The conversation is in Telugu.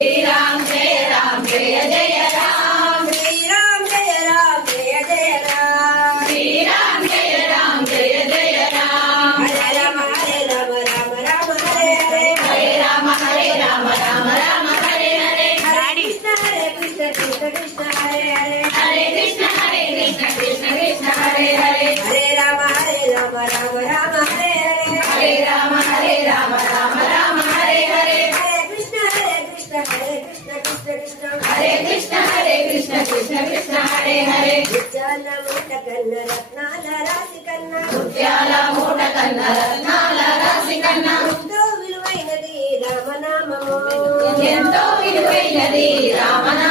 जय राम जय जय राम, श्री राम जय जय राम, श्री राम जय जय राम। हरे राम राम राम हरे हरे, हरे राम राम राम हरे हरे। हरे कृष्ण कृष्ण हरे हरे, हरे कृष्ण कृष्ण कृष्ण हरे हरे। हरे राम राम राम हरे हरे, हरे राम राम हरे हरे। हरे कृष्ण कृष्ण कृष्ण हरे हरे। ముత్యాల మూట కన్న రత్నాల రాశి కన్న, ముత్యాల మూట కన్న రత్నాల రాశి కన్న, ఎంతో విలువైనది రామనామము, ఎంతో విలువైనది రామనామము।